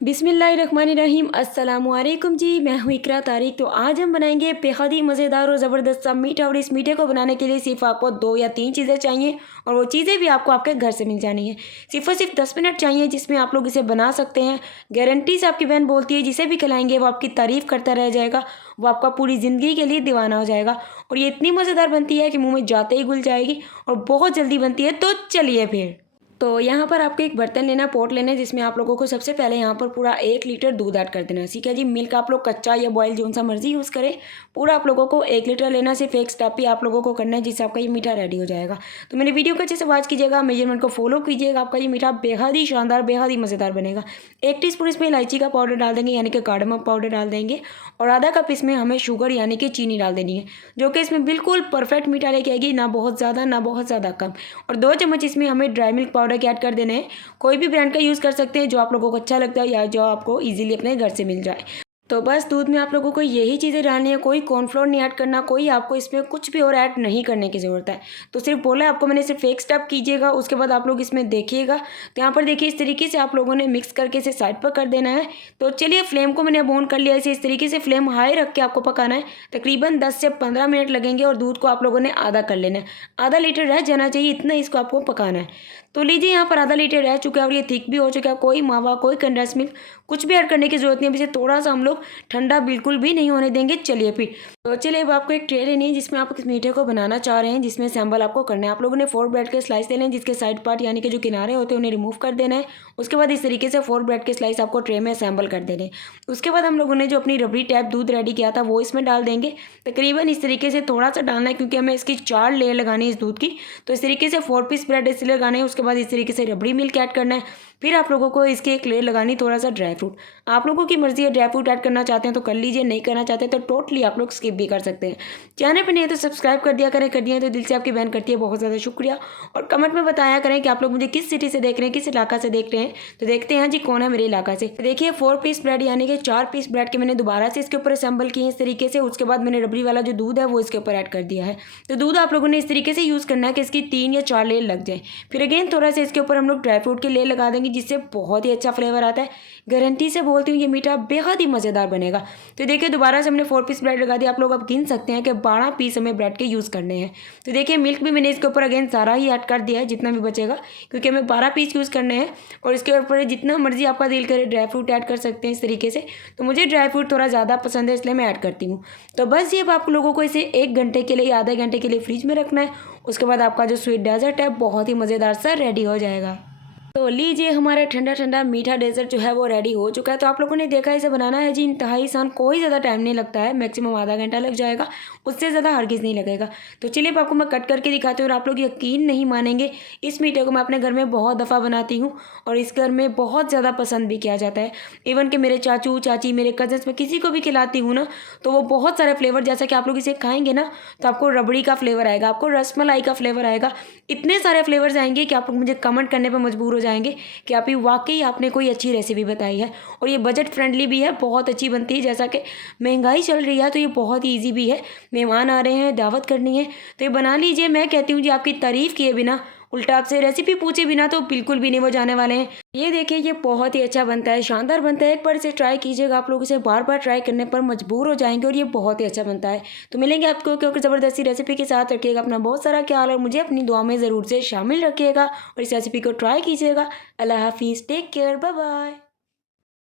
बिस्मिल्लाहिर्रहमानिर्रहीम अस्सलामुअलैकुम जी। मैं हूँ इकरा तारिक। तो आज हम बनाएंगे बेहद ही मज़ेदार और ज़बरदस्त सा मीठा। और इस मीठे को बनाने के लिए सिर्फ आपको 2 या 3 चीज़ें चाहिए और वो चीज़ें भी आपको आपके घर से मिल जानी है। सिर्फ और सिर्फ 10 मिनट चाहिए जिसमें आप लोग इसे बना सकते हैं। गारंटी से आपकी बहन बोलती है जिसे भी खिलाएंगे वो आपकी तारीफ़ करता रह जाएगा, वो आपका पूरी ज़िंदगी के लिए दीवाना हो जाएगा। और ये इतनी मज़ेदार बनती है कि मुँह में जाते ही घुल जाएगी और बहुत जल्दी बनती है। तो चलिए फिर। तो यहाँ पर आपको एक बर्तन लेना है, पॉट लेना है, जिसमें आप लोगों को सबसे पहले यहाँ पर पूरा 1 लीटर दूध ऐड कर देना है। ठीक है जी। मिल्क आप लोग कच्चा या बॉयल जो सा मर्जी यूज़ करें। पूरा आप लोगों को 1 लीटर लेना है। सिर्फ एक स्टेप ही आप लोगों को करना है जिससे आपका ये मीठा रेडी हो जाएगा। तो मेरी वीडियो को अच्छे से वॉच कीजिएगा, मेजरमेंट को फॉलो कीजिएगा, आपका ये मीठा बेहद ही शानदार बेहद ही मज़ेदार बनेगा। 1 टीस्पून इसमें इलायची का पाउडर डाल देंगे यानी कि कार्डमम पाउडर डाल देंगे। और आधा कप इसमें हमें शुगर यानी कि चीनी डाल देनी है, जो कि इसमें बिल्कुल परफेक्ट मीठा लेके आएगी, ना बहुत ज़्यादा ना बहुत ज़्यादा कम। और 2 चम्मच इसमें हमें ड्राई मिल्क पाउडर के ऐड कर देने हैं। कोई भी ब्रांड का यूज़ कर सकते हैं जो आप लोगों को अच्छा लगता है या जो आपको इजीली अपने घर से मिल जाए। तो बस दूध में आप लोगों को यही चीज़ें डालनी है, कोई कॉर्नफ्लोर नहीं ऐड करना, कोई आपको इसमें कुछ भी और ऐड नहीं करने की ज़रूरत है। तो सिर्फ बोला है आपको मैंने, सिर्फ एक स्टेप कीजिएगा, उसके बाद आप लोग इसमें देखिएगा। तो यहाँ पर देखिए इस तरीके से आप लोगों ने मिक्स करके इसे साइड पर कर देना है। तो चलिए फ्लेम को मैंने अब ऑन कर लिया। इसे इस तरीके से फ्लेम हाई रख के आपको पकाना है। तकरीबन 10 से 15 मिनट लगेंगे और दूध को आप लोगों ने आधा कर लेना है। आधा लीटर रह जाना चाहिए, इतना इसको आपको पकाना है। तो लीजिए यहाँ पर आधा लीटर रह चुका है और ये थिक भी हो चुका है। कोई मावा कोई कंडेंस मिल्क कुछ भी ऐड करने की जरूरत नहीं है। अब इसे थोड़ा सा हम लोग ठंडा बिल्कुल भी नहीं होने देंगे। चलिए फिर। तो चलिए अब आपको एक ट्रे लेनी है जिसमें आप इस मीठे को बनाना चाह रहे हैं, जिसमें सैंपल आपको करना है। आप लोगों ने 4 ब्रेड के स्लाइस लेने हैं, जिसके साइड पार्ट यानी कि जो किनारे होते हैं उन्हें रिमूव कर देना है। उसके बाद इस तरीके से 4 ब्रेड के स्लाइस आपको ट्रे में असेंबल कर देने हैं। उसके बाद हम लोगों ने जो अपनी रबड़ी टाइप दूध रेडी किया था वो इसमें डाल देंगे। तकरीबन इस तरीके से थोड़ा सा डालना है क्योंकि हमें इसकी 4 लेयर लगानी है इस दूध की। तो इस तरीके से 4 पीस ब्रेड इसलिए लगाने हैं। उसके बाद इस तरीके से रबड़ी मिल्क ऐड करना है। फिर आप लोगों को इसकी एक लेयर लगानी, थोड़ा सा ड्राई फ्रूट। आप लोगों की मर्जी है, ड्राई फ्रूट ऐड करना चाहते हैं तो कर लीजिए, नहीं करना चाहते तो टोटली आप लोग स्किप भी कर सकते हैं। चैनल पर नहीं है तो सब्सक्राइब कर दिया करें, कर दिया तो दिल से आपकी बहन करती है बहुत ज़्यादा शुक्रिया। और कमेंट में बताया करें कि आप लोग मुझे किस सिटी से देख रहे हैं, किस इलाका से देख रहे हैं। तो देखते हैं जी कौन है मेरे इलाका से। तो देखिए 4 पीस ब्रेड यानी कि 4 पीस ब्रेड के मैंने दोबारा से इसके ऊपर असेंबल किए इस तरीके से। उसके बाद मैंने रबड़ी वाला जो दूध है वो इसके ऊपर ऐड कर दिया है। तो दूध आप लोगों ने इस तरीके से यूज़ करना है कि इसकी 3 या 4 लेयर लग जाए। फिर अगेन थोड़ा सा इसके ऊपर हम लोग ड्राई फ्रूट की लेयर लगा देंगे जिससे बहुत ही अच्छा फ्लेवर आता है। गारंटी से बोलती हूँ ये मीठा बेहद ही मज़ेदार बनेगा। तो देखिए दोबारा से हमने 4 पीस ब्रेड लगा दिया। आप लोग अब गिन सकते हैं कि 12 पीस हमें ब्रेड के यूज़ करने हैं। तो देखिए मिल्क भी मैंने इसके ऊपर अगेन सारा ही ऐड कर दिया है जितना भी बचेगा, क्योंकि हमें 12 पीस यूज़ करने हैं। और इसके ऊपर जितना मर्जी आपका दिल करे ड्राई फ्रूट ऐड कर सकते हैं इस तरीके से। तो मुझे ड्राई फ्रूट थोड़ा ज़्यादा पसंद है इसलिए मैं ऐड करती हूँ। तो बस ये अब आप लोगों को इसे 1 घंटे के लिए आधे घंटे के लिए फ्रिज में रखना है। उसके बाद आपका जो स्वीट डेजर्ट है बहुत ही मज़ेदार सा रेडी हो जाएगा। तो लीजिए हमारा ठंडा ठंडा मीठा डेजर्ट जो है वो रेडी हो चुका है। तो आप लोगों ने देखा इसे बनाना है जी इंतहाई आसान, कोई ज़्यादा टाइम नहीं लगता है, मैक्सिमम आधा घंटा लग जाएगा, उससे ज़्यादा हरगिज़ नहीं लगेगा। तो चलिए अब आपको मैं कट करके दिखाती हूँ और आप लोग यकीन नहीं मानेंगे, इस मीठे को मैं अपने घर में बहुत दफ़ा बनाती हूँ और इस घर में बहुत ज़्यादा पसंद भी किया जाता है। इवन कि मेरे चाचू चाची मेरे कजन्स में किसी को भी खिलाती हूँ ना तो वो बहुत सारे फ्लेवर, जैसा कि आप लोग इसे खाएंगे ना तो आपको रबड़ी का फ्लेवर आएगा, आपको रसमलाई का फ्लेवर आएगा, इतने सारे फ्लेवर्स आएंगे कि आप लोग मुझे कमेंट करने पर मजबूर हो जाएंगे कि आप ही वाकई आपने कोई अच्छी रेसिपी बताई है। और ये बजट फ्रेंडली भी है, बहुत अच्छी बनती है। जैसा कि महंगाई चल रही है तो ये बहुत ही ईजी भी है। मेहमान आ रहे हैं, दावत करनी है तो ये बना लीजिए। मैं कहती हूँ जी आपकी तारीफ़ किए बिना, उल्टा आपसे रेसिपी पूछे बिना तो बिल्कुल भी नहीं वो जाने वाले हैं। ये देखिए ये बहुत ही अच्छा बनता है, शानदार बनता है। एक बार इसे ट्राई कीजिएगा, आप लोग इसे बार बार ट्राई करने पर मजबूर हो जाएंगे और ये बहुत ही अच्छा बनता है। तो मिलेंगे आपको क्योंकि ज़बरदस्ती रेसिपी के साथ। रखिएगा अपना बहुत सारा ख्याल और मुझे अपनी दुआ में ज़रूर से शामिल रखिएगा और इस रेसिपी को ट्राई कीजिएगा। अल्लाह हाफिज़, टेक केयर, बाय बाय।